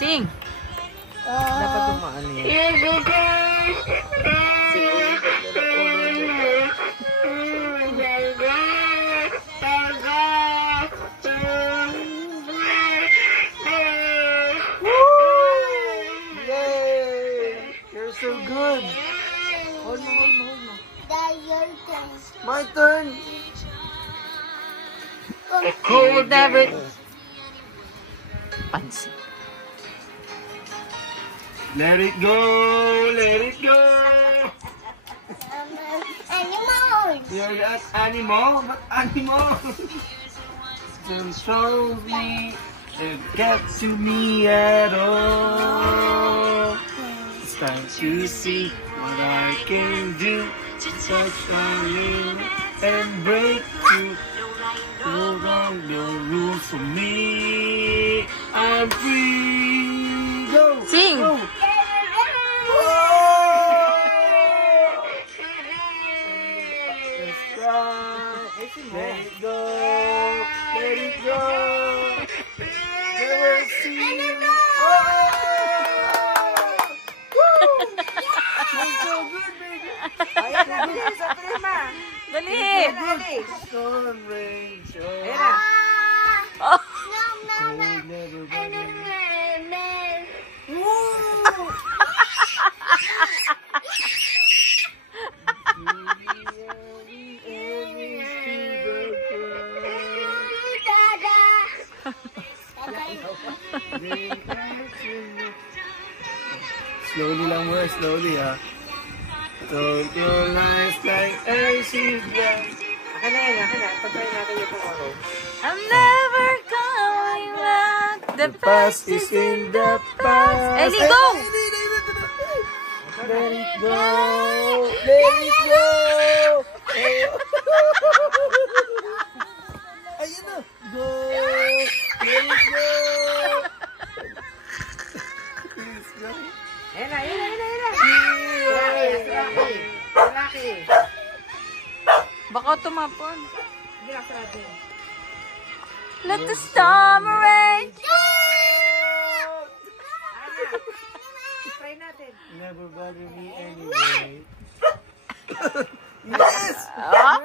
Sing! Dapat dumaan yan. You're so good. Hold mo. My turn. Could never... Pansin. Let it go, let it go. Animal. You're an animal? What animal? Control me and get to me at all. It's time to see what I can do to touch on you and break through. Hold on your rules for me. I'm free. Go. Sing. Go. Let it go, let it go. Never see you. Oh! Woo! You're so good, baby. Ayan na, bilis sa prima. Dali! Dali. Sun rain show. Ayan na. Oh. Cold never burning. Slowly lang mo, slowly ha. Told your lies like ashes black. Akin na yan, akin na. Pagkain natin yung pangako. I'm never coming back. The Past is in the past. Ellie, go! Let it go! Let it go! Ayun na! Go! Let it go! Please go! Ayan na, ayan na, ayan na, ayan na. Rocky. Baka tumapon. Hindi na, sarado. Let the storm rage. Try natin. Never bother me anyway. Yes! Ah?